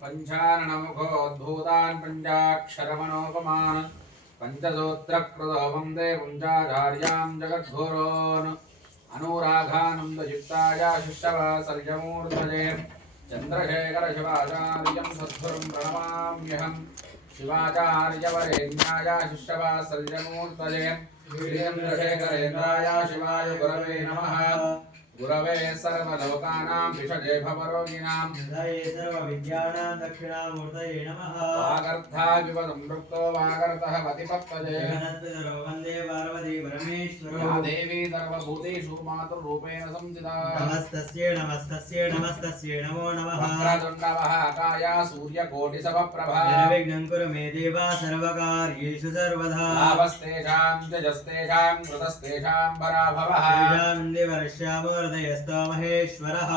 पंचाननमुखोद्भूतान् पंचाक्षरमनोपमान् पंचसूत्रकृतो वन्दे पुञ्जाचार्यां जगद्गुरोन् अनुरागानन्दयुक्ताय शिष्यवासर्यमूर्धये चन्द्रशेखरशिवाचार्यं सद्गुरुं प्रणमाम्यहं शिवाचार्यवरेण्याय शिष्यवासर्यमूर्धये श्रीचन्द्रशेखरेन्द्राय शिवाय गुरवे नमः। गुरवे सर्वलोकानां विषजे भवरोगिणां हृदये सर्वविद्यानां दक्षिणामूर्तये नमः। वागर्धाविपदं वृक्तो वागर्तः पतिपत्तये जगदत्पितरो वन्दे पार्वती परमेश्वरो या देवी सर्वभूतेषु मातृरूपेण संस्थिता नमस्तस्यै नमस्तस्यै नमस्तस्यै नमो नमः। वक्रतुण्डमहाकाय सूर्यकोटिसमप्रभा निर्विघ्नं कुरु मे देव सर्वकार्येषु सर्वदा लाभस्तेषां जयस्तेषां कृतस्तेषां पराभवः देवर्ष्यामो हृदयस्तो महेश्वरः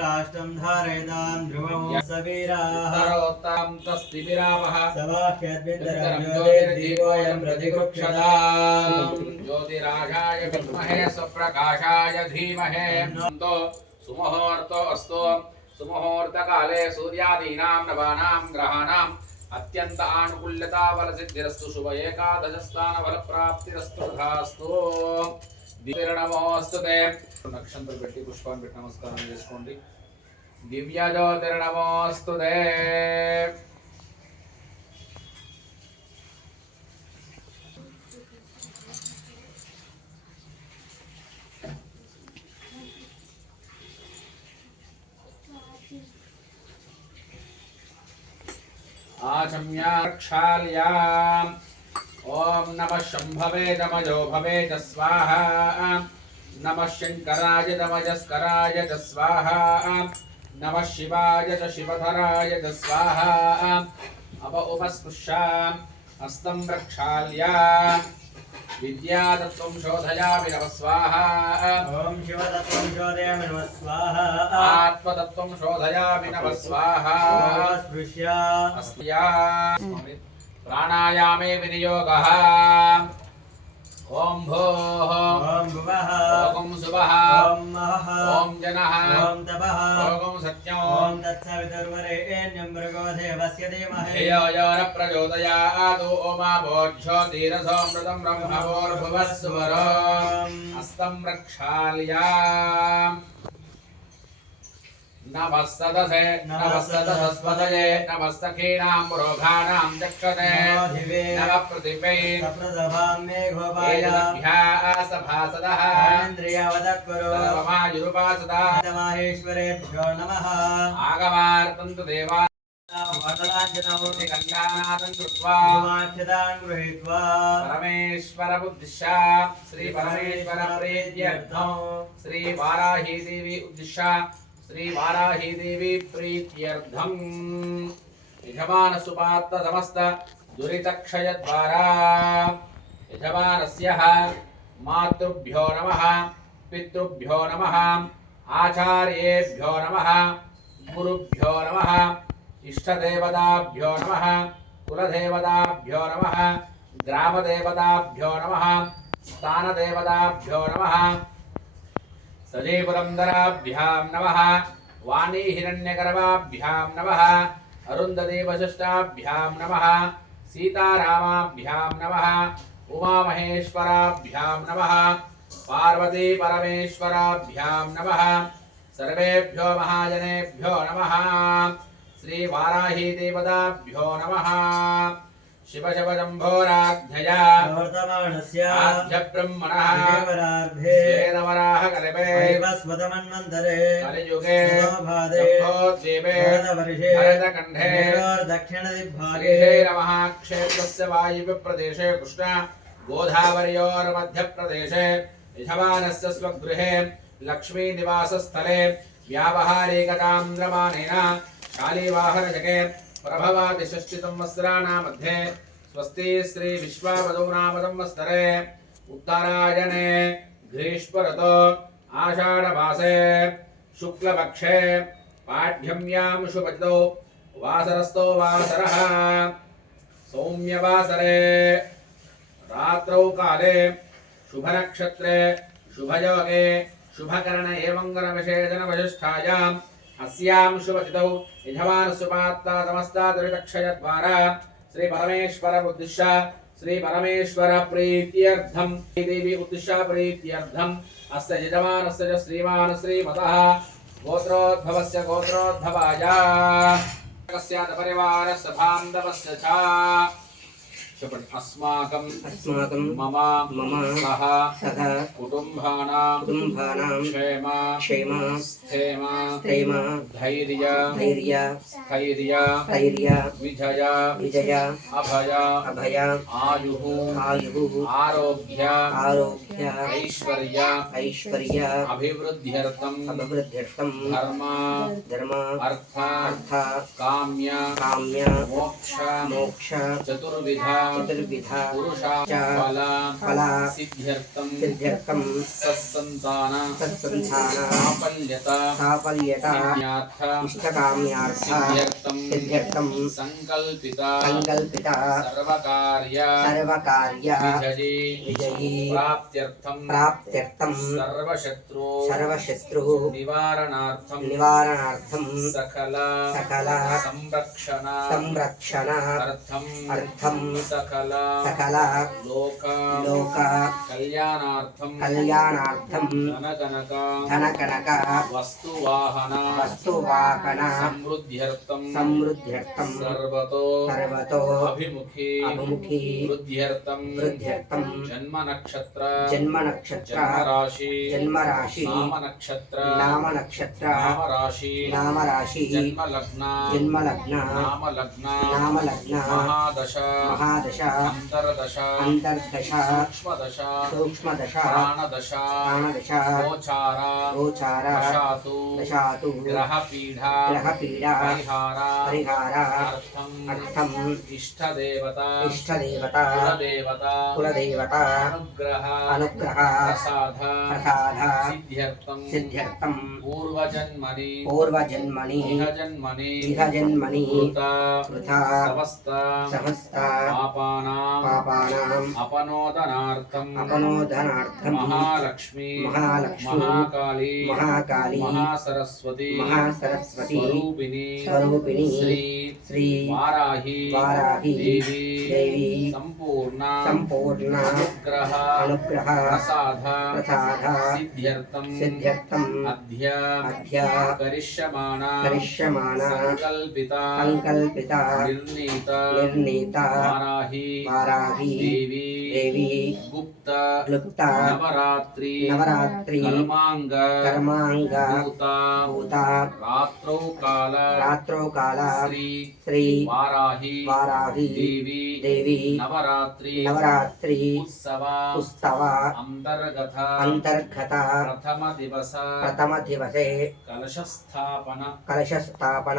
राष्ट्रं धारयतां ध्रुवं सवीराः उत्तरोत्तरं तस्तिविरामः सवाख्यद्वितरं ज्योतिर्दीपोऽयं प्रतिगृह्यताम् ज्योतिराजाय विद्महे स्वप्रकाशाय धीमहि सुमुहूर्तो अस्तु। सुमुहूर्तकाले सूर्यादीनां नवानां ग्रहाणाम् अत्यंत आनुकूल्यता फलसिद्धिरस्तु शुभ एकादशस्थान फलप्राप्तिरस्तु तथास्तु। దివ్యనమోస్తుతే నక్షత్రం పెట్టి పుష్పాన్ని పెట్టి నమస్కారం చేసుకోండి. దివ్య జ్యోతిర్నమోస్తుతే. आचम्याक्षाल्याम् ओम नमः शंभवे दमजो भवे च स्वाहा नमः शंकराय दमजस्कराय च स्वाहा नमः शिवाय च शिवधराय च स्वाहा अप उपस्पृश्य हस्तं प्रक्षाल्य विद्यातत्त्वं शोधयामि नमः स्वाहा ओम शिवतत्त्वं शोधयामि नमः स्वाहा आत्मतत्त्वं शोधयामि नमः स्वाहा स्पृश्य अस्त्या प्राणायामे विनियोगः ओम भोः ओम भुवः ओम सुवः ओम महः ओम जनः ओम तपः ओम सत्यं ओम तत्सवितुर्वरेण्यं भर्गो देवस्य धीमहि धियो यो न प्रचोदयात् ओमा भोज्योतिरसोऽमृतं ब्रह्मभूर्भुवः सुवरो हस्तं प्रक्षाल्य नमस्तदसे नमस्तदस्पदये नमस्तखीनां पुरोघानां चक्षते नमः पृथिवे सप्रदभां मेघोपायाभ्यः सभासदः इन्द्रियावदक्कुरु सर्वमायुरुपासदा माहेश्वरेभ्यो नमः आगमार्तं तु देवा वदनाञ्जनमूर्ति कल्याणातं कृत्वा माच्यतां गृहीत्वा परमेश्वर बुद्धिश्या श्री परमेश्वर प्रीत्यर्थं श्री वाराही देवी उद्दिश्य श्री वाराही देवी प्रीत्यर्थं यजमान सुपात्र समस्त दुरितक्षय द्वारा यजमानस्य मातृभ्यो नमः पितृभ्यो नमः आचार्येभ्यो नमः गुरुभ्यो नमः इष्टदेवताभ्यो नमः कुलदेवताभ्यो नमः ग्रामदेवताभ्यो नमः स्थानदेवताभ्यो नमः सजीपुरंदराभ्यां नमः वाणी हिरण्यगर्भाभ्यां नमः अरुन्धती वसिष्ठाभ्यां नमः सीतारामाभ्यां नमः उमामहेश्वराभ्यां नमः पार्वती परमेश्वराभ्यां नमः सर्वेभ्यो महाजनेभ्यो नमः श्री वाराही देवताभ्यो नमः शिव शिव शंभोराध्यया वर्तमानस्य आद्य ब्रह्मणः देवरार्धे वेदवराह कलिपे वैवस्वतमन्वन्तरे कलियुगे समभादे देवे भरतवर्षे भरतकण्ठे दक्षिणदिग्भागे नमः क्षेत्रस्य वायव्यप्रदेशे कृष्ण गोदावर्योर्मध्यप्रदेशे यजमानस्य स्वगृहे लक्ष्मी निवासस्थले व्यावहारिकताम्रमाणेन शालीवाहनजगे प्रभवाति षष्ठी संवत्सराणां मध्ये स्वस्ति श्री विश्वावसु नाम संवत्सरे उत्तरायणे ग्रीष्म ऋतौ आषाढमासे शुक्लपक्षे पाढ्यम्यां शुभतिथौ वासरस्थो वासरः सौम्यवासरे रात्रौ काले शुभनक्षत्रे शुभयोगे शुभकरण एवं गणविशेषण वशिष्ठायां अस्यां शुभतिथौ यजमानसुपात्ता समस्ता दुरितक्षयद्वारा श्री परमेश्वर उद्दिश्य श्री परमेश्वर प्रीत्यर्थम देवी उद्दिश्य प्रीत्यर्थम अस्य यजमानस्य च श्रीमान श्रीमतः गोत्रोद्भवस्य गोत्रोद्भवाय कस्यात् परिवारस्य बान्धवस्य च अस्माकं मम सह कुटुम्बानां क्षेम स्थेम धैर्य स्थैर्य विजय अभय आयुः आरोग्य ऐश्वर्य अभिवृद्ध्यर्थं धर्म अर्थ काम्य मोक्ष चतुर्विधा फला सिद्ध्यर्थं सत्संतान साफल्यता इष्टकाम्यार्थ सिद्ध्यर्थं संकल्पिता सर्वकार्य विजयी प्राप्त्यर्थं सर्वशत्रु निवारणार्थं सकल संरक्षण अर्थं सकल लोक कल्याणार्थं धनकनक वस्तुवाहन समृद्ध्यर्थं सर्वतो अभिमुखी वृद्ध्यर्थं जन्म नक्षत्र जन्म राशि नाम नक्षत्र नाम राशि जन्म लग्न नाम लग्न महादश अंतर्दश सूक्ष्मदश प्राणदश गोचार दशातु ग्रहपीडा परिहार अर्थम इष्टदेवता कुलदेवता अनुग्रह प्रसाद सिद्ध्यर्थम पूर्वजन्मनि इह जन्मनि कृता समस्त पापानां अपनोदनार्थं महालक्ष्मी महाकाली महासरस्वती स्वरूपिणी श्री वाराही देवी संपूर्ण अनुग्रह प्रसाद सिद्ध्यर्थं अद्य करिष्यमाणा संकल्पिता निर्णीता वाराही देवी गुप्त नवरात्रि कर्मांग भूता रात्रौ काल श्री वाराही देवी नवरात्रि उत्सव अंतर्गत प्रथम दिवसे कलशस्थापन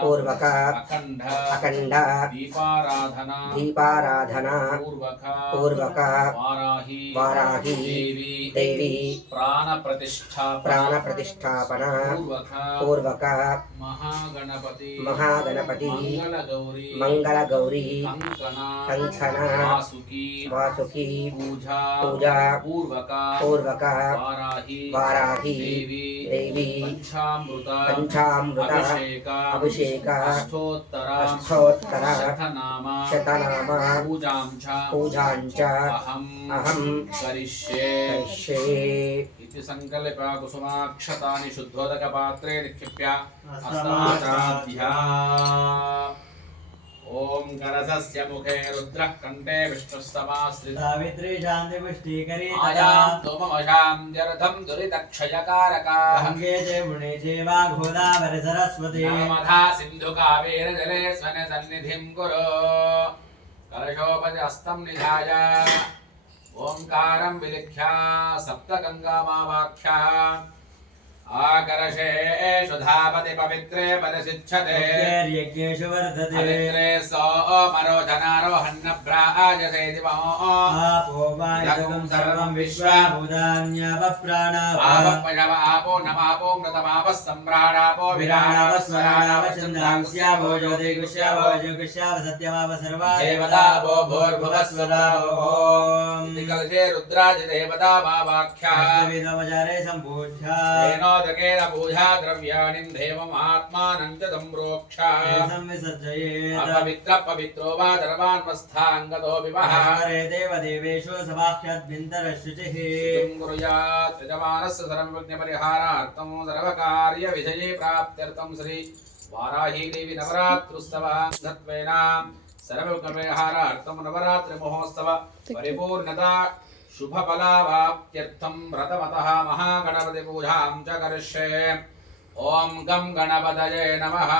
पूर्वक अखंड दीपाराधना पूर्वक वाराही देवी प्राण प्रतिष्ठापन पूर्वक महागणपति मंगल गौरी कंकण वासुकी पूजा पूर्वक वाराही देवी पंचामृत अभिषेक अष्टोत्तर शतनाम पूजांच अहं करिष्ये इति संकल्प कुसुमाक्षतानि शुद्धोदकपात्रे निक्षिप्य अस्ताचाध्या ओम करसस्य मुखे रुद्रः कंठे विष्णुस्तमाश्रिता सावित्री शांति पुष्टिकरी आयां तोमवशां जरथं दुरितक्षयकारका गंगे च मुने च वाघोदावरी सरस्वती नर्मदा सिन्धु कावेरी जले स्वने सन्निधिं कुरु कलशोपजस्तं निधाय ओंकारं विलिख्य सप्तगंगामावाख्य आकर्षे सुधापति पवित्रे परिशिच्छते यज्ञेषु वर्धते पवित्रे सोमरोधनारोहन्न ब्राजसे दिवो इदगं सर्वं विश्वभूतान्यवप्राणावपयव आपो नमापो मृतमापः सम्राणापो विराणावस्वराणाव चन्द्रांस्यावो ज्योतिगुष्यावो सत्यमाव सर्वा देवतावो भूर्भुवस्वरावो कलशे रुद्राज देवता भावाख्याः विदमजारे सम्पूज्या तेनोदकेन पूजा द्रव्याणि देवमात्मानं च सम्प्रोक्षा संविसर्जयेत् अपवित्र पवित्रो वा दर्वान्वस्थाङ्गतो विवः हरे देवदेवेषु सभाख्यद्भिन्तरशुचिः कुर्यात् यजमानस्य सर्वविघ्नपरिहारार्थं सर्वकार्यविजये प्राप्त्यर्थं श्री वाराही देवी नवरात्रोत्सवत्वेन सर्वविघ्नपरिहारार्थं नवरात्रिमहोत्सव परिपूर्णता शुभफलावाप्त्यर्थं व्रतमतः महागणपति पूजां च करिष्ये। ओम गं गणपतये नमः।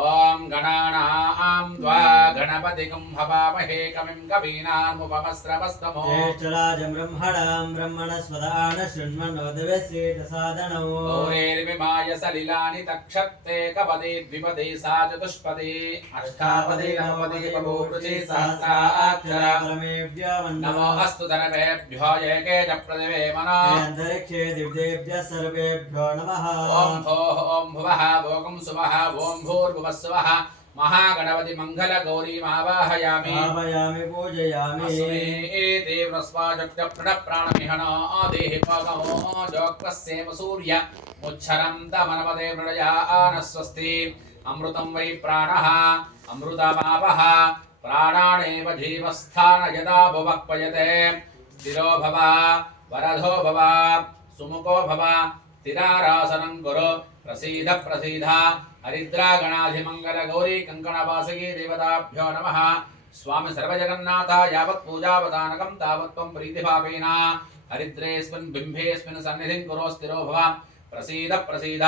ओम गणानां द्वा गणपतिगं हवामहे कविं कवीनामुपमस्रवस्तमो ज्येष्ठराजं ब्रह्मणां ब्रह्मणस्पदान शृण्वन्नोदवस्येतसादनौ गौरेर्विमाय सलिलानि तक्षत्ते कपदे द्विपदे सा चतुष्पदे अष्टापदे नवपदे बभूवृषि सहस्राक्षर परमेभ्यो नमो अस्तु धनवेभ्यो एके च प्रतिवे मनो अन्तरिक्षे दिव्येभ्यः सर्वेभ्यो नमः। ओम भोः ओम भुवः भोगं सुवः ओम भूर्भुवः वस्वः महागणपति मंगल गौरी आवाहयामि आवाहयामि पूजयामि अस्मे देवस्वाजक्ष प्रणप्राणमिहन आदेहि पादो जोक्वस्येम सूर्य मुच्छरं तमनपदे मृडया आनस्वस्ति अमृतं वै प्राणः अमृतमावः प्राणानेव जीवस्थान यदा भुवक्पयते स्थिरो भव वरदो भव सुमुखो भव तिरारासनं कुरु प्रसीद प्रसीद हरिद्रा गणाधिमंगल गौरी कंकणवासगी देवताभ्यो नमः। स्वामी सर्वजगन्नाथ यावत् पूजावदानकं तावत् त्वं प्रीतिभावेन हरिद्रेऽस्मिन् बिम्बेऽस्मिन् सन्निधिं कुरु स्थिरो भव प्रसीद प्रसीद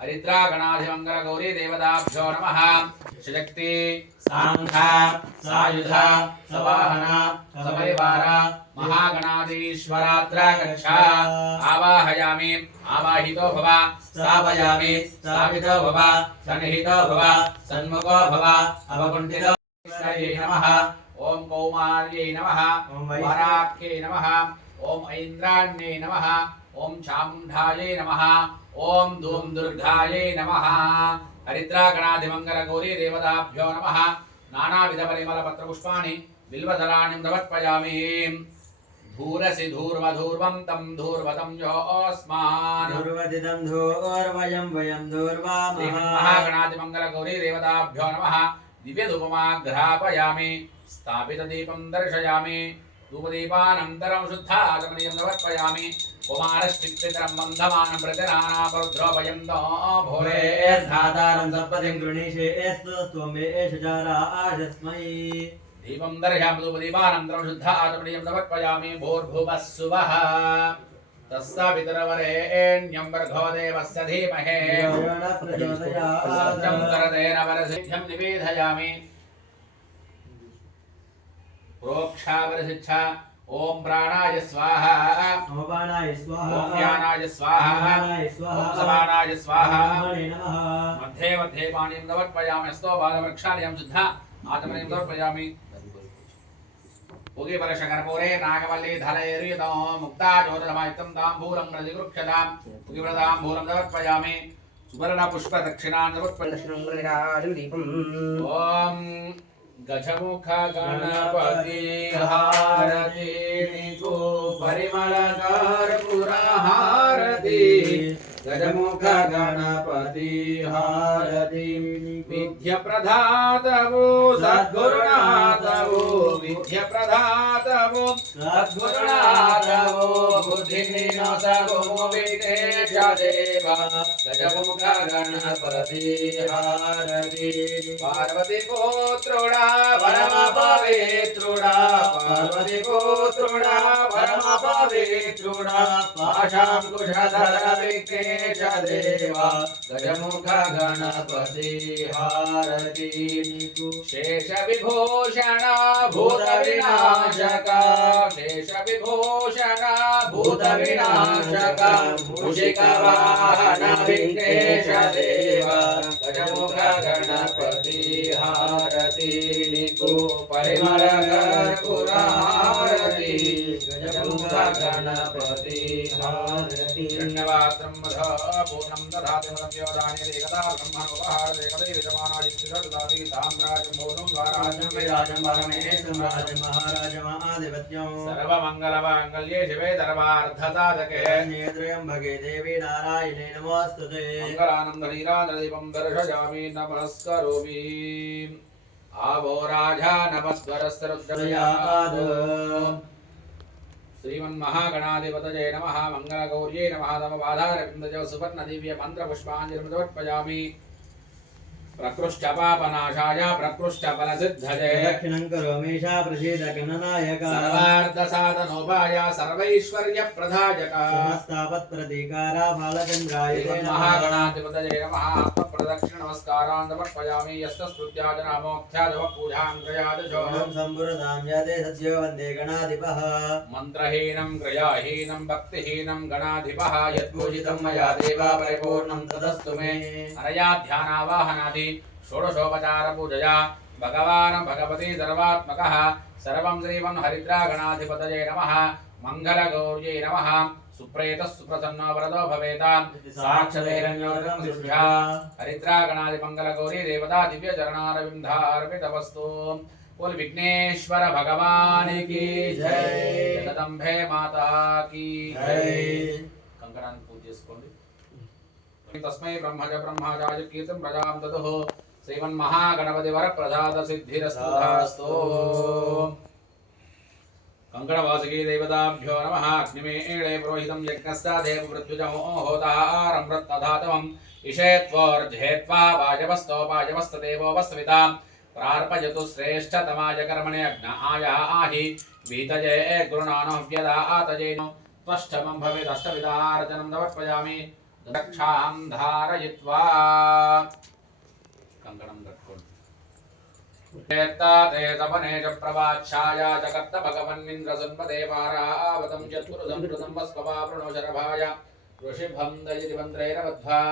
हरिद्रा गणाधिमंगल गौरी देवताभ्यो नमः। शक्ति सांख्या सायुध सवाहन सपरिवार महागणाधीश्वरात्र कक्षा आवाहयामि आवाहितो भव स्थापयामि स्थापितो भव सन्निहितो भव सन्मुखो भव अवकुण्ठितो नमः। ओम कौमार्यै नमः। ओम वराख्यै नमः। ओम ऐन्द्राण्यै नमः। ओम चामुण्डायै नमः। ओम धूम दुर्गायै नमः। हरिद्रा गणाधिमंगल गौरी देवताभ्यो नमः। नानाविध परिमल पत्र पुष्पाणि बिल्वदलानि समर्पयामि। धूरसि धूर्वधूर्वं तं धूर्वतं योऽस्मान् धूर्वदिदं धूर्वयं वयं धूर्वामः। महागणाधिमंगल गौरी देवताभ्यो नमः। दिव्यधूपमाघ्रापयामि स्थापितदीपं दर्शयामि धूपदीपानन्तरं शुद्धाचमनीयं समर्पयामि। कुमारश्चित्तितरं बन्धमानं प्रतिनानापरुद्रोपयं नो भोरे धातारं सप्पदिं गृणीषे त्वं मे एषचाराशस्मै दीपं दर्शयामि धूपदीपानन्तरं शुद्धाचमनीयं समर्पयामि। भूर्भुवः सुवः तस्सवितुर्वरेण्यं भर्गो देवस्य धीमहि सत्यं करतेन वरसिद्ध्यं निवेदयामि। प्रोक्षावरसिच्छा ओम प्राणाय स्वाहा ओम प्राणाय स्वाहा ओम ज्ञानाय स्वाहा ओम समानाय स्वाहा मध्ये मध्ये पाणिं समर्पयामि। स्तो बालवृक्षालयं शुद्धा आत्मनीं समर्पयामि। उगी वर्षकर्पूरे नागवल्ली धलैर्युतो मुक्ता ज्योतिर्मयितं ताम्बूलं प्रतिगृह्यताम् उगी व्रताम्बूलं समर्पयामि। सुवर्ण पुष्प दक्षिणान् समर्पयामि। ओम गजमुख गणपति हारति निको परिमल कर्पूर हारति गजमुख गणपति हारति विद्य प्रदातवो सद्गुरुनाथवो विद्य प्रदातवो सद्गुरुनाथवो बुद्धिनिनाथवो विदेश देव गजमुख गणपति हारति पार्वती पुत्रोड़ा परम पवित्रोड़ा पार्वती पुत्रोड़ा परम पवित्रोड़ा पाशांकुशधर विघ्नेश देवा गजमुख गणपति हारति शेष विभूषण भूत विनाशक शेष विभूषण भूत विनाशक मूषिक वाहन विघ्नेश देवा गजमुख गणपति हारति परिमल कर्पूर हारति ब्रह्मणोपहारते कदे विजमानादित्तिरदाति ताम्राजं भूतं द्वाराजं विराजं वरमेशं राजं महाराजमाधिपत्यं सर्वमङ्गलमाङ्गल्ये शिवे सर्वार्थसाधके नेत्रयम्भगे देवी नारायणे नमोऽस्तुते मङ्गलानन्दनीराजदीपं दर्शयामि नमस्करोमि आवो राजा नमस्वरस्तरुद्रयाद श्रीमन्महागणाधिपतये नमः मंगलगौर्ये नमः नमपादारविन्दज सुवर्णदिव्य मन्त्रपुष्पाञ्जलिमुदर्पयामि प्रकृष्टपापनाशाय प्रकृष्टफलसिद्धये दक्षिणं करोमीशा प्रसीद गणनायक सर्वार्थसाधनोपाय सर्वैश्वर्यप्रदायक समस्तापत्प्रतीकारा बालचन्द्राय महागणाधिपतये नमः प्रदक्षिण नमस्कारान् समर्पयामि यस्तस्तुत्याजनामोक्त्याजवपूजां क्रियादशोऽहं सम्पुरतां यते सद्यो वन्दे गणाधिपः मन्त्रहीनं क्रियाहीनं भक्तिहीनं गणाधिपः यत्पूजितं मया देवा परिपूर्णं तदस्तु मे अनया ध्यानावाहनादि षोडशोपचार पूजया भगवान् भगवती सर्वात्मकः सर्वं श्रीमन् हरिद्रागणाधिपतये नमः मङ्गलगौर्यै नमः सुप्रेतः सुप्रसन्नो वरदो भवेतां साक्षादेरण्योदकमृष्ठा हरिद्रागणाधिमङ्गलगौरी देवता दिव्यचरणारविन्दार्पितवस्तु बोल विघ्नेश्वर भगवान की जय जगदंबे माता की जय कंकणाన్ని పూజ చేసుకోండి तस्मै ब्रह्मज ब्रह्मजाय कीर्तन प्रजां ददुः श्रीमन्महागणपति वरप्रसाद सिद्धिरस्तु कंकणवासुकी देवताभ्यो नमः अग्निमेळे पुरोहितं यज्ञस्य देवमृत्युजमो होतारं वृत्तधातवम् इषेत्वोर्जेत्वा वाजवस्तोपाजवस्तदेवो वस्वितां प्रार्पयतु श्रेष्ठतमाय कर्मणे अग्न आयाहि वीतये गुरुणानव्यदातजेनो त्वष्टमं भवेदष्टविधार्चनं समर्पयामि दक्षां धारयित्वा कंकणं कट्कोंडि ते सपने च प्रवाच्छाया जगत्त भगवन्निन्द्रसन्पदे पारावतं चतुर्दं वस्पवा प्रणोशरभाय ऋषिभं दयति मन्त्रेण बद्ध्वा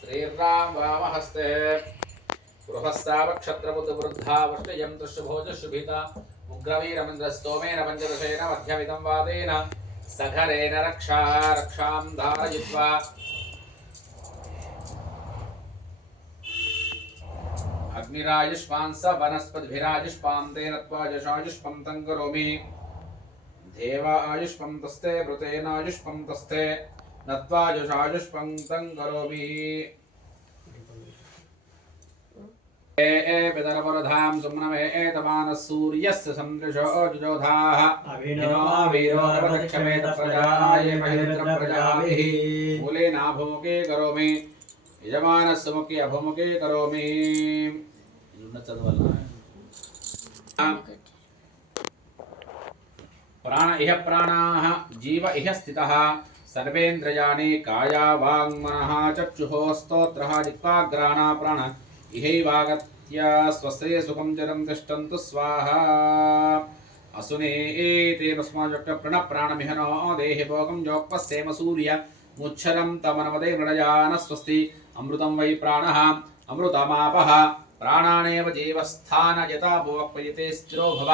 श्रीराम वामहस्ते गृहस्थावक्षत्रबुद्धवृद्धा वष्टयं तुष्यभोज शुभिता उग्रवीरमन्द्रस्तोमेन पञ्चदशेन मध्यमिदं वादेन सखरेण रक्षां धारयित्वा अग्निरायुष्मान् स वनस्पतिभिरायुष्मां तेन त्वायुषायुष्मं तं करोमि देवायुष्मं तस्ते भृतेनायुष्मं तस्ते नत्वायुषायुष्मं तं करोमि पितरपरधां सुम्नमे एतमानः सूर्यस्य सन्दृशो जुजोधाः अभिनो वीरो रवदक्षमेत प्रजाये महिन्द्रप्रजाभिः मूले नाभमुखे करोमि यजमानस्य मुखे अभमुखे करोमि प्राण इह प्राणाः जीव इह स्थितः सर्वेन्द्रियाणि काया वाङ्मनः चक्षुः स्तोत्रः जिह्वाग्राणा प्राण इहैवागत्य स्वस्ते सुखं चिरं तिष्ठन्तु स्वाहा असुने एते तस्माच्च प्रणप्राणमिह नो देहि भोगं जोक्पस्येम सूर्य मुच्छरं तमनमदे मृडयान स्वस्ति अमृतं वै प्राणः अमृतमापः प्राणानेव जीवस्थान यथा भुवक्पयते स्थिरो भव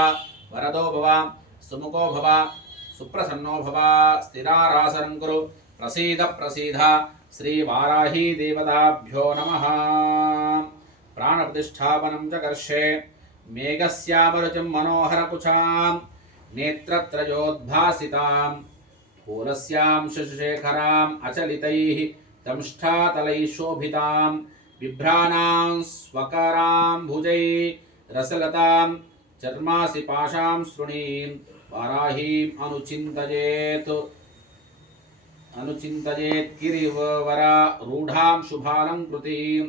वरदो भव सुमुखो भव सुप्रसन्नो भव स्थिरारासनं कुरु प्रसीद प्रसीद श्रीवाराही देवताभ्यो नमः प्राणप्रतिष्ठापनं च कर्षे मेघस्यामरुचिं मनोहरकुचां नेत्रत्रयोद्भासितां पूलस्यां शशिशेखराम् अचलितैः दंष्टातलैः शोभितां बिभ्राणां स्वकरां भुजैः रसलतां चर्मासि पाशां शृणीं वाराहीम् अनुचिन्तयेत् गिरिवरा रूढां शुभालङ्कृतिं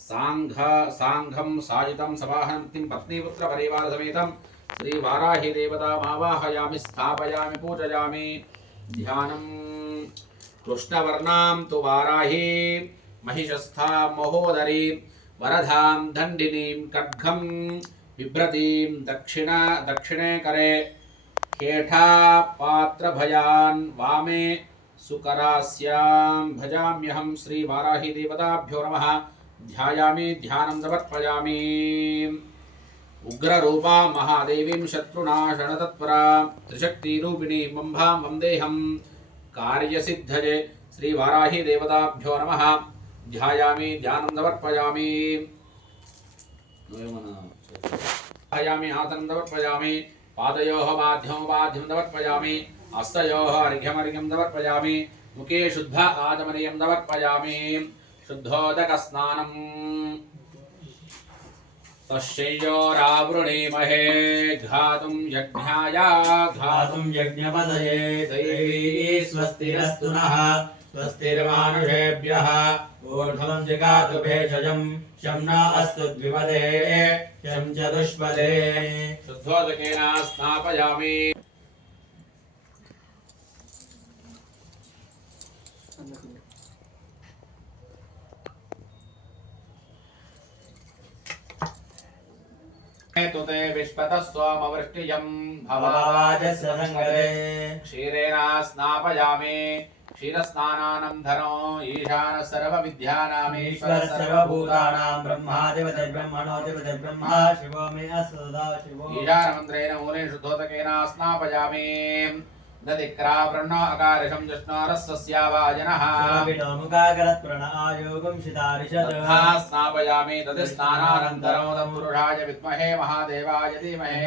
सांघं साजितं सवाहनं पत्नीपुत्र परिवार समेतं श्री वाराही देवतामावाहयामि स्थापयामि पूजयामि ध्यानं कृष्णवर्णां तु वाराही महिषस्था महोदरी वरधां दण्डिनीं खड्गं बिभ्रतीं दक्षिणे करे केठा पात्रभयान् वामे सुकरास्यां भजाम्यहं श्री वाराही देवताभ्यो नमः ध्यायामि ध्यानं समर्पयामि उग्ररूपा महादेवीं शत्रुनाशनतत्परा त्रिशक्तिरूपिणीं वन्देऽहं कार्यसिद्धये श्री वाराही देवताभ्यो नमः ध्यायामि ध्यानं समर्पयामि ध्यायामि आसनं समर्पयामि पादयोः बाध्यं समर्पयामि हस्तयोः अर्घ्यमर्घ्यं समर्पयामि मुखे शुद्ध आचमनीयं समर्पयामि शुद्धोदकस्नानं तस्योरावृणीमहे घातुं यज्ञपदये दैवी स्वस्तिरस्तु नः स्वस्तिर्मानुषेभ्यः ऊर्ध्वं जगातु भेषजं शं न अस्तु द्विपदे शं चतुष्पदे शुद्धोदकेन स्नापयामि तुते विश्वतः सोमवृष्टियं भवाजस्य संगते क्षीरेण स्नापयामि क्षीरस्नानानन्तरो ईशानः सर्वविद्यानामीश्वरः सर्वभूतानां ब्रह्माधिपतिः ब्रह्मणोऽधिपतिः ब्रह्मा शिवो मे अस्सदा शिवो ईशानमन्त्रेण मूले शुद्धोदकेन स्नापयामि दधिक्रावृण्णो अकारिषं जिष्णोरस्स्यावाजनः मुखाकरत्प्रणआयोगं शितारिषत् स्नापयामि तद्स्नानानन्तरं तत्पुरुषाय विद्महे महादेवाय धीमहि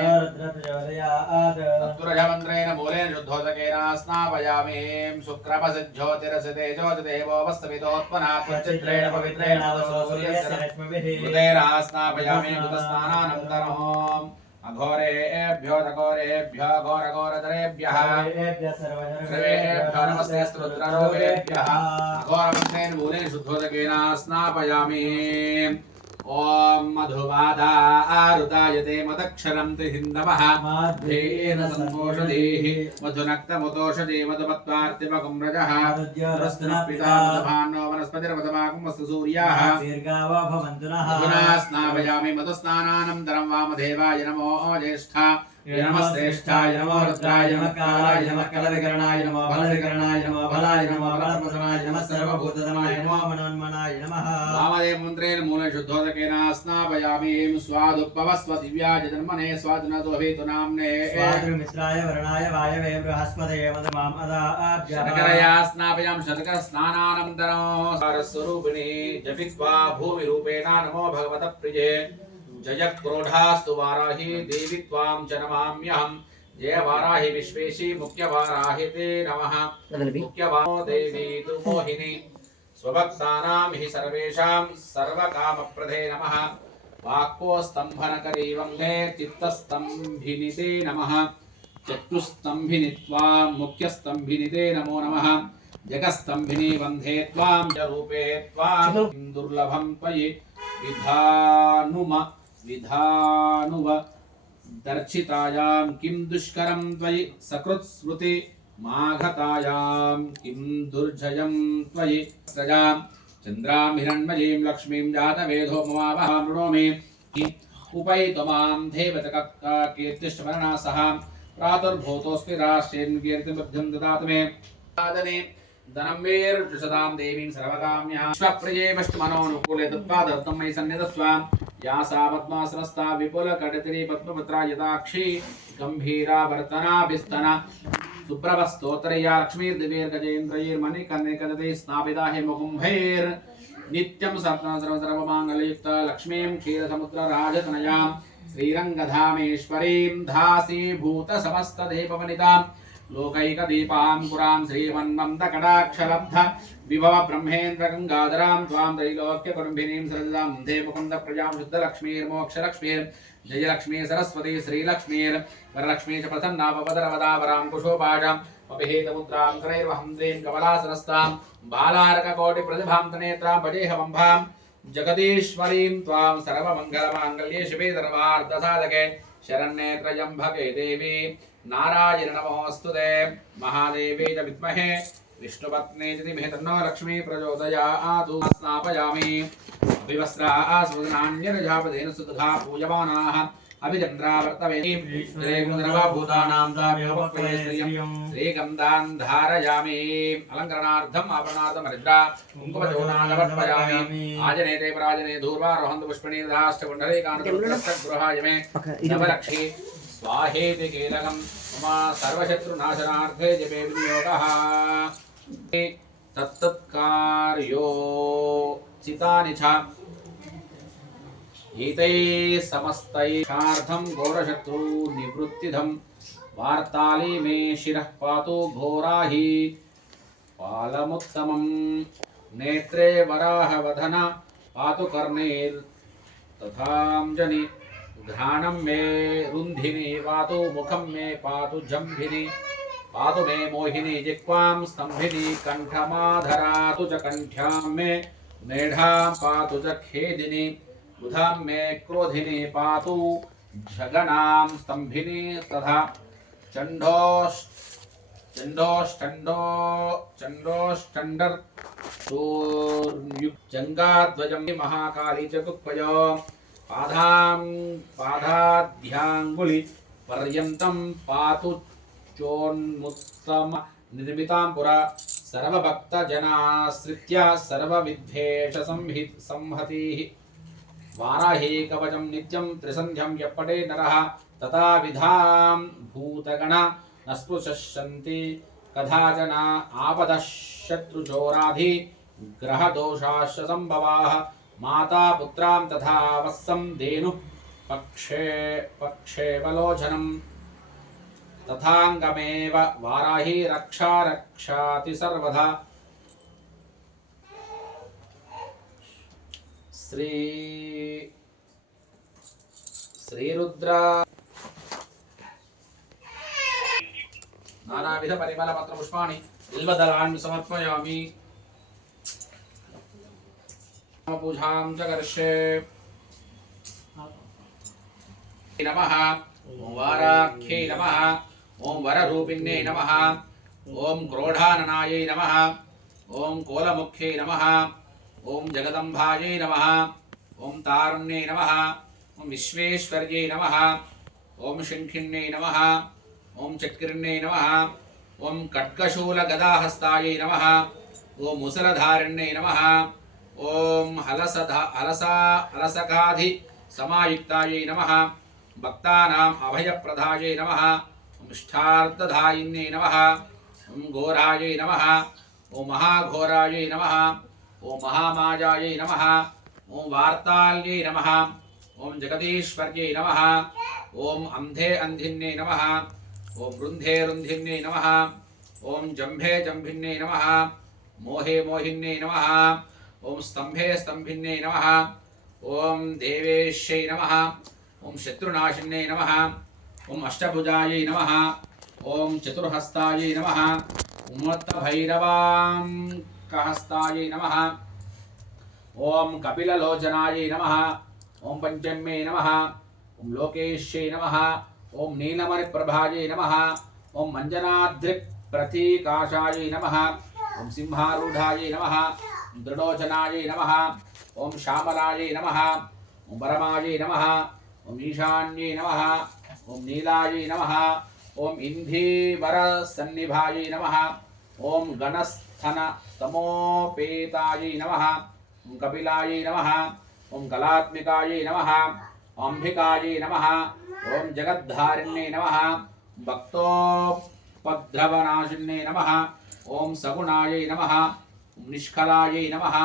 तत्पुरुषमन्त्रेण मूलेन शुद्धोदकेन स्नापयामि शुक्रपसिज्योतिरसितेजोतिदेवो वस्तविदोत्पन्नात्मचित्रेण पवित्रेण सूर्यस्य रश्मिभिः उदेन स्नापयामि बुधस्नानानन्तरम् अघोरेभ्यो दघोरेभ्यो घोरघोरधरेभ्यः सर्वेभ्यो नमस्ते रुद्ररूपेभ्यः अघोरमन्त्रेण मूलेन शुद्धोदकेन स्नापयामि ओम मधुवादा आरुदायते मदक्षरं त्रिहिन्दवः माध्येन संमोषधीः मधुनक्तमुतोषधे मधुमत्वार्तिमकं रजः रस्तनपिता मधुभान्नो वनस्पतिर्मधुमाकं वस्तु सूर्याः दीर्घावो भवन्तु नः अधुना स्नापयामि मधुस्नानानन्तरं वामदेवाय नमो ज्येष्ठा नमस्तेष्ठाय नमो रुद्राय नमः कालाय नमः कलविकरणाय नमो बलविकरणाय नमो बलाय नमो बलप्रदनाय नमः सर्वभूतधनाय नमो मनोन्मनाय नमः वामदेव मन्त्रेण मूलेन शुद्धोदकेन स्नापयामि स्वादुपवस्व दिव्याय जन्मने स्वादुनतो हेतु नाम्ने स्वादुमित्राय वरुणाय वायवे बृहस्पतये मदमामदाभ्यः शतकरया स्नापयामि शतकर स्नानानन्तरं सारस्वरूपिणी जपित्वा भूमिरूपेण नमो भगवतः प्रिये जय क्रोधास्तु वाराहि देवी त्वां च नमाम्यहं जय वाराहि विश्वेशी मुख्य वाराहि ते नमः मुख्य वारो देवी तु मोहिनी स्वभक्तानां हि सर्वेषां सर्वकामप्रदे नमः वाक्को स्तम्भनकरी वन्दे चित्तस्तम्भिनि ते नमः चतुस्तम्भिनि त्वां मुख्यस्तम्भिनि ते नमो नमः जगस्तम्भिनि वन्दे त्वां च रूपे त्वां दुर्लभं त्वयि विधानुव दर्शितायां किं दुष्करं त्वयि सकृत् स्मृति माघतायां किं दुर्जयं त्वयि सजां चन्द्रां हिरण्मयीं लक्ष्मीं जातवेदो ममावहां मृणोमि उपैतुमां देवतकीर्तिष्ठमरणा सह प्रातुर्भूतोऽस्मि राष्ट्रेण कीर्तिमध्यं ददातु मे धनं वीर्षदां देवीं सर्वकाम्याः विश्वप्रिये वष्टमनोनुकूले तत्पादर्थं मयि सन्निधस्व या सा पद्मासनस्था विपुलकटितरी पद्मपुत्रा यदाक्षी गम्भीरावर्तनाभिस्तना सुप्रभस्तोत्रया लक्ष्मीर्दिवीर्गजेन्द्रैर्मणिकर्णिकदते स्नापिता हेमकुम्भैर्नित्यं सर्वमाङ्गल्ययुक्ता लक्ष्मीं क्षीरसमुद्रराजतनयां श्रीरङ्गधामेश्वरीं दासीभूतसमस्तदेववनितां लोकैकदीपाङ्कुरां श्रीमन्मन्दकटाक्षलब्ध विभव ब्रह्मेन्द्र गंगाधरां त्वां त्रैलोक्यकुटुम्बिनीं श्रद्धां वन्दे मुकुन्दप्रजां शुद्धलक्ष्मीर्मोक्षलक्ष्मीर् जयलक्ष्मी सरस्वती श्रीलक्ष्मीर् वरलक्ष्मी च प्रसन्नापवदरवदावरां कुशोपाशाम् अपहेतमुद्रां करैर्वहं द्रीं कमलासनस्तां बालार्ककोटिप्रतिभां तनेत्रां भजेऽहमम्भां जगदीश्वरीं त्वां सर्वमङ्गलमाङ्गल्ये शिवे सर्वार्थसाधके शरण्ये त्र्यम्बके देवी नारायण नमोऽस्तुते महादेवी च विद्महे विष्णुपत्नी च धीमहि तन्नो लक्ष्मी प्रचोदयात् स्नापयामि अभिवस्त्रा आस्वदनान्यरजापदेन सुदधा पूयमानाः अभिचन्द्रावर्तवेदीं श्रीगुणधर्मभूतानां ताभ्योपक्वे श्रीगन्धां धारयामि अलङ्करणार्थम् आभरणार्थं हरिद्रा कुङ्कुमचूर्णानवर्पयामि आजनेते पराजने धूर्वा रोहन्तु पुष्पिणी दाष्टकुण्डलीकानुगृहाय मे नवलक्षी स्वाहेति कीलकं मम सर्वशत्रुनाशनार्थे जपे विनियोगः तत्तत्कार्यो चितानि च एतैः समस्तैषार्थं घोरशत्रु निवृत्तिधं वार्ताली मे शिरः पातु घोराहि पालमुत्तमं नेत्रे वराहवदन पातु कर्णैर्तथांजनि घ्राणं मे रुन्धिनी पातु मुखं मे पातु जम्भिनी पातु मे मोहिनी जिह्वां स्तंभिनी कंठमाधरातु च कंठ्यां मे मेढां पातु च खेदिनी बुधां मे क्रोधिनी पातु जगनां स्तंभिनी तथा चण्डोष्टण्डर् जङ्गाध्वजं महाकाली च कुक्पयो पादाध्याङ्गुलि पर्यन्तं पातु चोन्मुत्तम निर्मितां पुरा सर्वभक्तजनाश्रित्य सर्वविद्वेष संहतिः वाराही कवचं नित्यं त्रिसन्ध्यं यपटे नरः तथा विधां भूतगण न स्पृशन्ति कदाचन आपदः शत्रुचोराधि ग्रहदोषाश्च संभवाः माता पुत्रां तथा वत्सं धेनुः पक्षेवलोचनम् तथांगमेव वाराही रक्षाति सर्वदा श्रीरुद्र नानाविध परिमल पत्र पुष्पाणि बिल्वदलानि समर्पयामि पूजां च करिष्ये नमः ओं वाराख्यै नमः ओं वररूपिण्यै नमः ओं क्रोधाननायै नमः ओं कोलमुख्यै नमः ओं जगदम्बायै नमः ओं तारुण्यै नमः ओं विश्वेश्वर्यै नमः ओं शङ्खिन्यै नमः ओं चक्रिण्यै नमः ओं खड्गशूलगदाहस्तायै नमः ओं मुसलधारिण्यै नमः ओं हलसकाधि समायुक्तायै नमः भक्तानाम् अभयप्रदायै नमः इष्टार्थदायिन्यै नमः ओं घोरायै नमः ओं महाघोरायै नमः ओं महामायायै नमः ओं वार्ताल्यै नमः ओं जगदीश्वर्यै नमः ओं अंधे अंधिन्यै नमः ओं रुन्धे रुन्धिन्यै नमः ओं जम्भे जम्भिन्यै नमः मोहे मोहिन्यै नमः ओं स्तंभे स्तंभिन्यै नमः ओं देवेश्यै नमः ओं शत्रुनाशिन्यै नमः ओं अष्टभुजायै नमः ओं चतुर्हस्तायै नमः उन्मत्तभैरवाङ्कहस्तायै नमः ओं कपिललोचनायै नमः ओं पंचम्यै नमः ओं लोकेश्यै नमः ओं नीलमणिप्रभायै नमः ओं मञ्जनाद्रिप्रतीकाशायै नमः ओं सिंहारूढायै नमः दृढोचनायै नमः ओं श्यामलायै नमः ओं परमायै नमः ओं ईशान्यै नमः ओं नीलायै नमः ओं इन्धीवरसन्निभायै नमः ओं गणस्थनस्तमोपेतायै नमः ओं कपिलायै नमः ओं कलात्मिकायै नमः अंबिकायै नमः ओं जगद्धारिण्यै नमः भक्तोपद्रवनाशिन्यै नमः ओं सगुणायै नमः ओं निष्कलायै नमः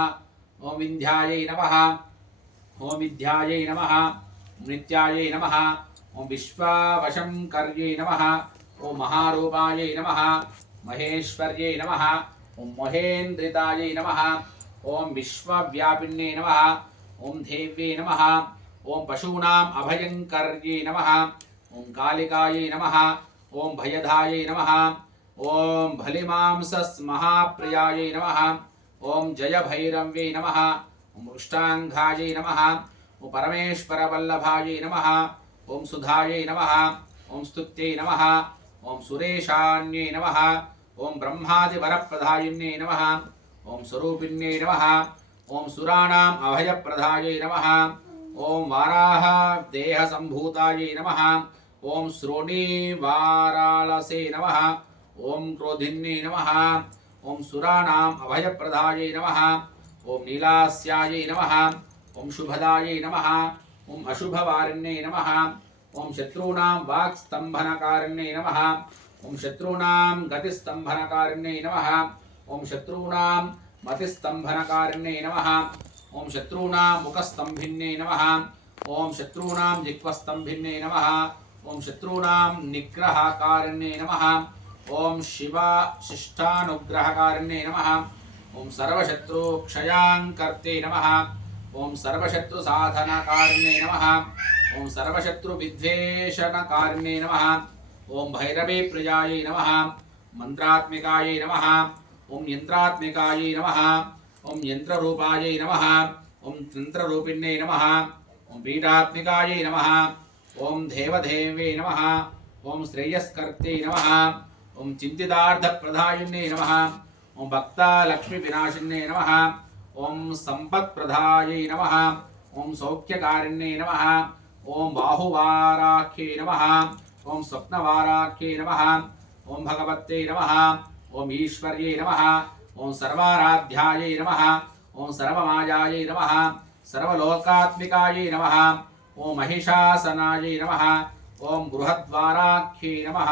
ओं विन्ध्यायै नमः ओं विद्यायै नमः ओं नित्यायै नमः ओं विश्वावशंकर्यै नमः ओं महारूपायै नमः महेश्वर्यै नमः ओं महेन्द्रितायै नमः ओं विश्वव्यापिन्यै नमः ओं देव्यै नमः ओं पशूनाम् अभयंकर्यै नमः ओं कालिकायै नमः ओं भयदायै नमः ओं भलिमांसमहाप्रियायै नमः ओं जयभैरव्यै नमः ओं मृष्टाङ्गायै नमः ओं परमेश्वरवल्लभायै नमः ओं सुधायै नमः ओं स्तुत्यै नमः ओं सुरेशान्यै नमः ओं ब्रह्मादिवरप्रदायिन्यै नमः ओं स्वरूपिण्यै नमः ओं सुराणाम् अभयप्रदायै नमः ओं वाराह देहसम्भूतायै नमः ओं श्रोणीवारालसे नमः ओं क्रोधिन्यै नमः ओं सुराणाम् अभयप्रदायै नमः ओं नीलास्यायै नमः ओं शुभदायै नमः ओं अशुभवारिण्यै नमः ओं शत्रूणां वाक्स्तम्भनकारिण्यै नमः ओं शत्रूणां गतिस्तम्भनकारिण्यै नमः ओं शत्रूणां मतिस्तम्भनकारिण्यै नमः ओम शत्रूणां मुखस्तंभिन्ने नमः ओम शत्रूणां जिह्वस्तंभिन्ने नमः ओम शत्रूणां निग्रहकारिण्ये नमः ओम शिवा शिष्टानुग्रहकारिण्ये नमः ओम सर्वशत्रुक्षयांकर्ते नमः ओम सर्वशत्रुसाधनकारिण्ये नमः ओम सर्वशत्रुविद्वेषणकारिण्ये नमः ओम भैरवे प्रियायै नमः मंत्रात्मिकायै नमः ओम यंत्रात्मिकायै नमः ओम यंत्ररूपायै नमः ओम तंत्ररूपिण्ये नमः ओम पीठात्मिकायै नमः ओम देवदेवे नमः ओम श्रेयस्कर्ते नमः ओम चिंतितार्थप्रदायिन्ये नमः ओम भक्तालक्ष्मीविनाशिन्ये नमः ओम संपत्प्रदायै नमः ओम सौख्यकारिण्ये नमः ओम बाहुवाराख्ये नमः ओम स्वप्नवाराख्ये नमः ओम भगवते नमः ओम ईश्वर्ये नमः ओम सर्वाराध्यायै नमः ओम सर्वमायायै नमः सर्वलोकात्मिकायै नमः ओम महिषासनायै नमः ओम बृहद्वाराख्ये नमः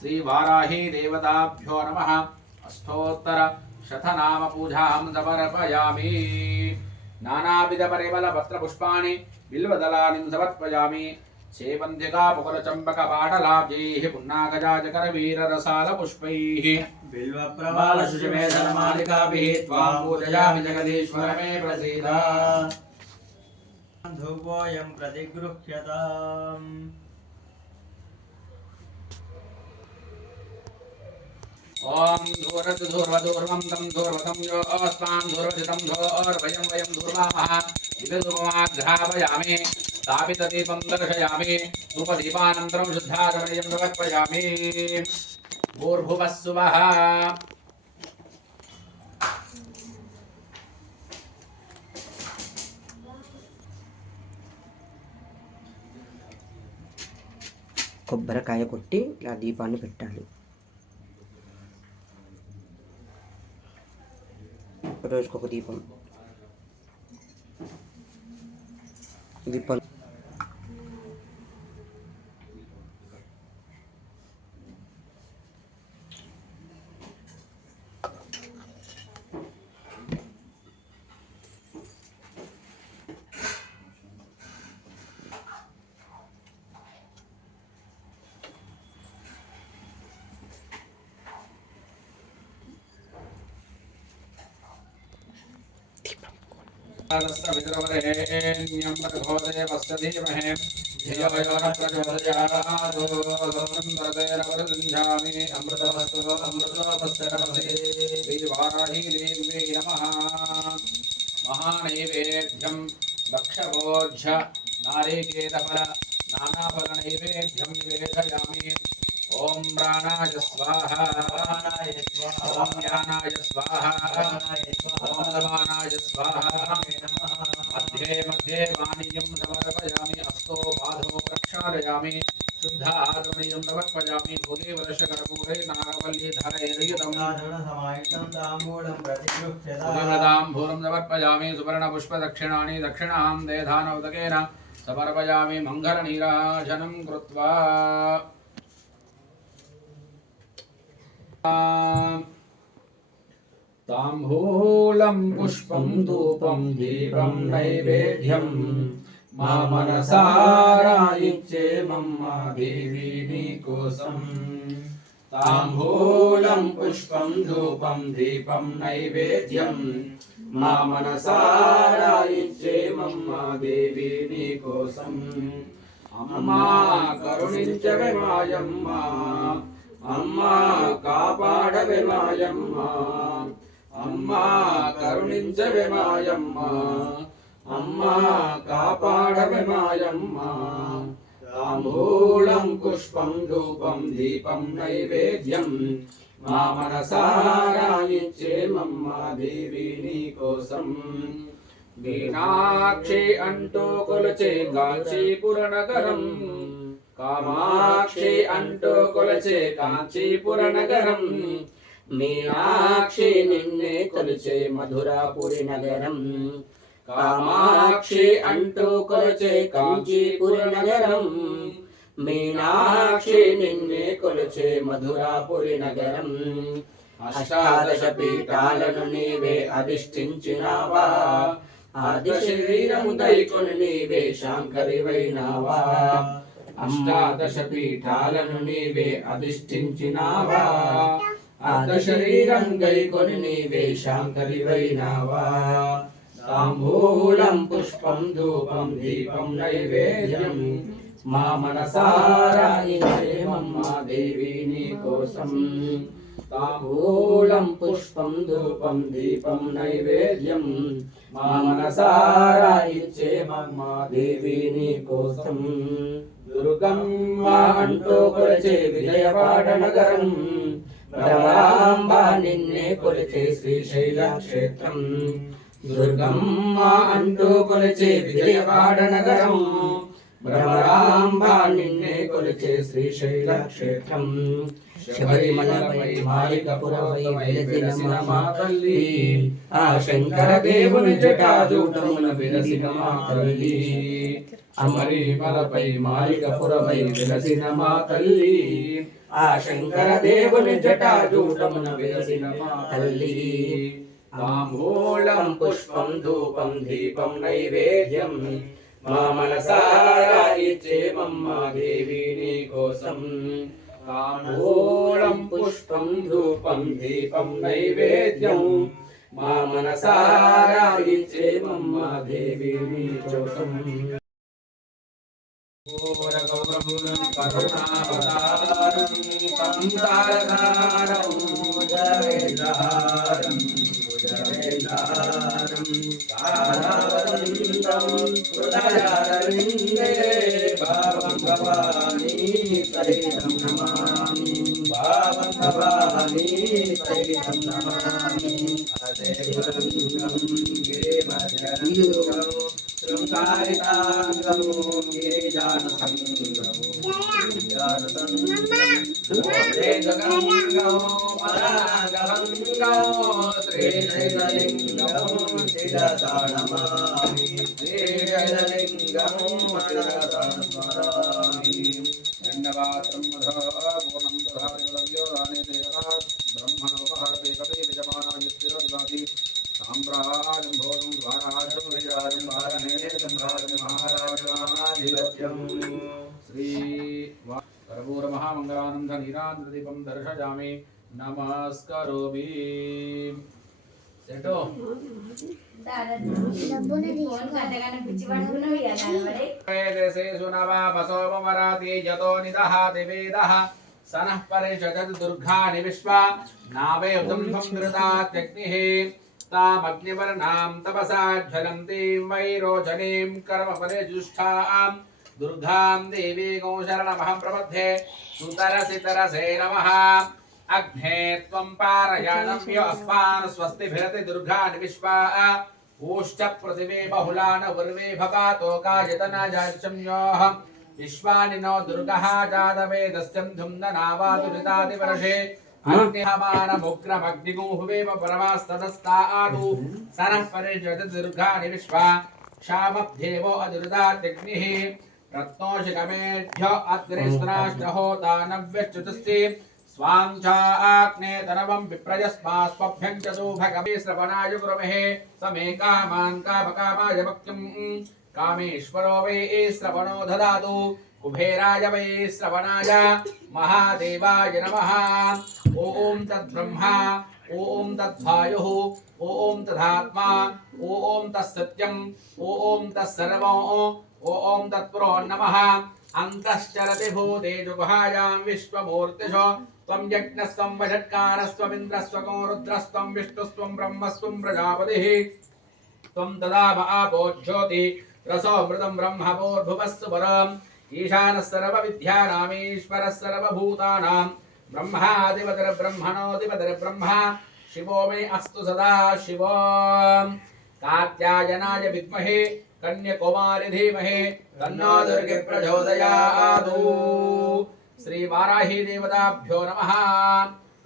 श्री वाराही देवताभ्यो नमः अष्टोत्तर शतनाम पूजां समर्पयामि नानाविध परिमल पत्र पुष्पाणि बिल्वदलानि समर्पयामि सेवन्तिका पुकुरचम्पक पाटलाब्जैः पुन्नागजाजकर वीररसाल पुष्पैः बिल्वप्रवाल शुचिवेदनमालिकाभिः त्वां पूजयामि जगदीश्वर मे प्रसीद धूपोऽयं प्रतिगृह्यताम् ओम धूरत धूर्वधूर्वं तं धूर्वतं यो अस्मान् धूर्वजितं धूर्वयं वयं धूर्वामः विदधूपमाघ्रापयामि स्थापितदीपं दर्शयामि धूपदीपानन्तरं शुद्धाचमनीयं समर्पयामि भूर्भुवः सुवः కొబ్బరికాయ కొట్టి ఇలా దీపాన్ని పెట్టాలి. రోజుకొక దీపం. దీపం विद्रवरेण्यं प्रभोदेवस्य धीमहि धियो यो न प्रचोदयात् सुन्दरतेरवरुञ्जामि अमृतमस्तु अमृतोपस्तरमते श्रीवाराही देव्यै नमः महानैवेद्यं भक्षभोज्य नारिकेलफल नानाफलनैवेद्यं निवेदयामि ओम प्राणाय स्वाहा ओम ज्ञानाय स्वाहा ओम लवानाय स्वाहा मध्ये मध्ये वाणिज्यं समर्पयामि अस्तो बाधो प्रक्षालयामि शुद्ध आचमनीयं समर्पयामि भूले वर्षकर्पूरे नागवल्ली धरययुतं ताम्बूलं समर्पयामि सुवर्णपुष्पदक्षिणानि दक्षिणां देधानोदकेन समर्पयामि मङ्गलनीराजनं कृत्वा ताम्बूलं पुष्पं धूपं दीपं नैवेद्यं मा मनसारायिच्चे मम्मा देवी नीकोसं ताम्बूलं पुष्पं धूपं दीपं नैवेद्यं मा मनसारायिच्चे मम्मा देवी नीकोसं अम्मा करुणिंचवे मायम्मा अम्मा कापाडवे मायम्मा अम्मा करुणिंचवे मायम्मा अम्मा कापाडवे मायम्मा ताम्बूलं पुष्पं धूपं दीपं नैवेद्यं मा मनसारायिच्चे मम्मा देवी नीकोसं मीनाक्षी अंटो कोलचे कांचीपुरनगरं कामाक्षी अंटो कोलचे कांचीपुरनगरं मीनाक्षी निन्ने कोलचे मधुरापुरी नगरं कामाक्षी अंटो कोलचे कांचीपुरी नगरं मीनाक्षी निन्ने कोलचे मधुरापुरी नगरं अष्टादश पीठाలను నీవే అధిష్ఠించినావా ఆది శరీరము దైకొని నీవే శాంకరివైనావా అష్టాదశ పీఠాలను నీవే అధిష్ఠించినావా అర్ధ శరీరం గైకొని నీవే శాంకరివైనావా తాంబూలం పుష్పం ధూపం దీపం నైవేద్యం మా మనసారా ఇచ్చేమమ్మా దేవి నీ కోసం తాంబూలం పుష్పం ధూపం దీపం నైవేద్యం మా మనసారా ఇచ్చేమమ్మా దేవి నీ కోసం దుర్గమ్మ అంటూ కొలిచే విజయవాడ నగరం భ్రమరాంబ నిన్నే కొలిచే శ్రీశైల క్షేత్రం దుర్గమ్మ అంటూ కొలిచే విజయవాడ నగరం భ్రమరాంబ నిన్నే కొలిచే శ్రీశైల క్షేత్రం శబరిమలపై మాలికపురపై వెలసిన మా తల్లి ఆ శంకర దేవుని జటాజూటమున వెలసిన మా తల్లి శబరిమలపై మాలికపురపై వెలసిన మా తల్లి ఆ శంకర దేవుని జటాజూటమున వెలసిన మా తల్లి తాంబూలం పుష్పం ధూపం దీపం నైవేద్యం మా మనసారా ఇచ్చేమమ్మా దేవి నీ కోసం తాంబూలం పుష్పం ధూపం దీపం నైవేద్యం మా మనసారా ఇచ్చేమమ్మా దేవి నీ కోసం కరుణావతారం సంసారధారం జయదారం జయదారం తారావతంతం హృదయారవిందే భావం భవానీ సహితం నమామి భావం భవానీ సహితం నమామి అదేవం గిరిమధ్యం శృంగారితాంగం గిరిజానసంగం గిరిజానసంగం పరాగభంగం శ్రీశైలలింగం శిరసా నమామి శ్రీశైలలింగం శిరసా స్మరామి ధన్యవాదం పూర్ణం తథావిలవ్యో దానే దేవతాత్ బ్రహ్మణోపహరతే కపి విజమానాయ స్థిరోద్గాది సామ్రాజ్యం భోగం ద్వారాజం విరాజం వారణేయం రాజం మహారాజాధిపత్యం శ్రీ కర్పూర మహామంగళానంద నీరాంధ్రదీపం దర్శయామి నమస్కరోమి సెటో దేశేషు నవామసోమరాతి యతో నిదహాతి వేదః సనః పరిషదత్ దుర్గాని విశ్వా నావే ఉదంభం ధృతాత్యగ్నిః तामग्निवर्णां तपसा ज्वलन्तीं वैरोचनीं कर्मफलजुष्टां दुर्गां देवीं शरणमहं प्रपद्ये सुतरसितरसे नमः अग्ने त्वं पारयानम्य अस्मान् स्वस्तिभिरति दुर्गानि विश्वा ऊष्ट पृथिवी बहुलान उर्वे भवातो गायतना जाचम्योः विश्वानि नो दुर्गः जातवेदस्यं धुम्ननावादुरितादिवर्षे अग्निहमानमुग्रमग्निगुहुवेव परमास्ततस्तादु सनः परिजयति दुर्गानि विश्वा क्षामब्धेवो अदुरितात्यग्निः रत्नोषिकमेभ्य अग्निस्त्राष्टहोतानव्यच्युतस्ति स्वाञ्चाग्ने तनवं विप्रयस्मास्मभ्यं च सुभगवे श्रवणाय गुरुमहे समे कामान् कामकामाय भक्तिं कामेश्वरो वै श्रवणो ददातु कुबेराय वै श्रवणाय महादेवाय नमः ओम तद्ब्रह्मा ओम तद्वायुः ओम तदात्मा ओम तत्सत्यम् ओम तत्सर्वो ओम तत्पुरो नमः अन्तश्चरति भूतेषु गुहायां विश्वमूर्तिषु त्वं यज्ञस्त्वं वषट्कारस्त्वमिन्द्रस्त्वं रुद्रस्त्वं विष्णुस्त्वं ब्रह्मस्त्वं प्रजापतिः त्वं तदाव आपो ज्योति रसोऽमृतं ब्रह्मभूर्भुवस्सु परम् ईशानः सर्वविद्यानामीश्वरः सर्वभूतानां ब्रह्माधिपतिर्ब्रह्मणोऽधिपतिर्ब्रह्मा शिवो मे अस्तु सदा शिवो कात्यायनाय विद्महे कन्याकुमारी धीमहि तन्नो दुर्गे प्रचोदयात् श्री वाराही देवताभ्यो नमः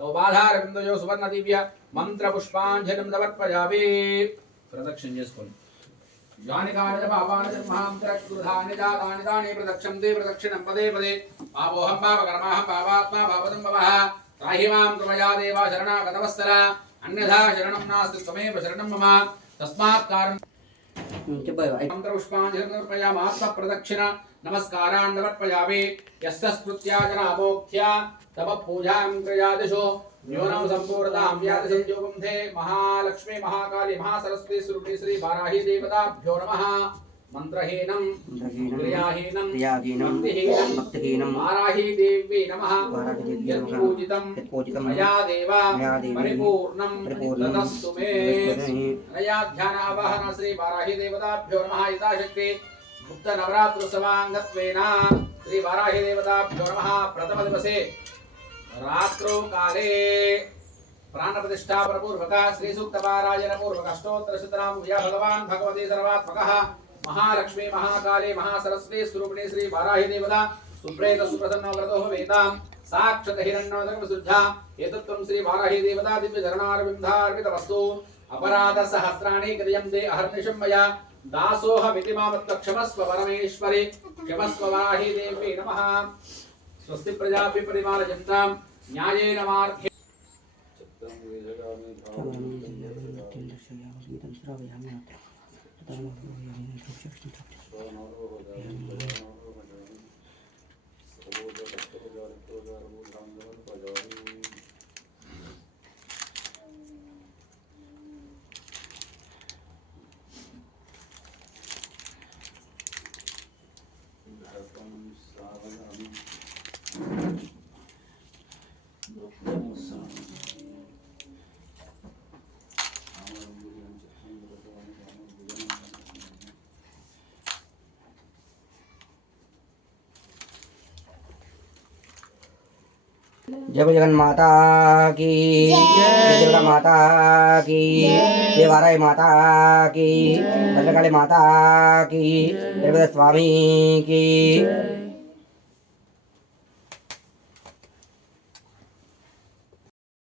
तौबाधारविन्दयो सुवर्ण दिव्य मंत्र पुष्पांजलिं समर्पयामि प्रदक्षिण చేసుకోండి यानि कानि च पापानि जन्मान्तरकृतानि जातानि तानि प्रदक्षन्ते प्रदक्षिणं पदे पदे पापोऽहं पापकर्माहं पापात्मा पापसम्भवः त्राहि मां कृपया देवा शरणागतवत्सला अन्यथा शरणं नास्ति त्वमेव शरणं मम तस्मात् कारणं మంత్రపుష్పాంజలిం సమర్పయామి ఆత్మప్రదక్షిణ నమస్కారాన్ సమర్పయామి యస్య స్మృత్యా జనామోఖ్య తమ పూజాం క్రియాదిషు న్యూనం సంపూర్ణతాం వ్యాధి సంయోగం ధే మహాలక్ష్మి మహాకాళి మహాసరస్వతి స్వరూపిణి శ్రీ వారాహి దేవతాభ్యో నమః మంత్రహీనం క్రియాహీనం భక్తిహీనం వారాహి దేవి నమః యత్పూజితం మయా దేవ పరిపూర్ణం తదస్తు మే నయా ధ్యాన ఆవాహన శ్రీ వారాహి దేవతాభ్యో నమః యథాశక్తి ముక్త నవరాత్రోత్సవాంగత్వేన శ్రీ వారాహి దేవతాభ్యో నమః ప్రథమ దివసే रात्रो काले प्राणप्रतिष्ठापन पूर्वक श्री सूक्त पारायण पूर्वक अष्टोत्तर शतनाम या भगवान भगवती सर्वात्मकः महालक्ष्मी महाकाली महासरस्वती स्वरूपिणी श्री वाराही देवता सुप्रेत सुप्रसन्न व्रतो वेदां साक्षात् हिरण्यनाथं विशुद्धा एतत्त्वं श्री वाराही देवता दिव्य चरणारविन्दार्पित वस्तु अपराध सहस्राणि क्रियन्ते अहर्निशं मया दासोऽहमिति मामत्व क्षमस्व परमेश्वरि क्षमस्व वाराही देवी नमः स्वस्ति प्रजाभि परिपालयन्तां न्यायेन मार्गे जय जगन माता की जय दुर्गा माता की जय वाराही माता की भद्रकाली माता की स्वामी की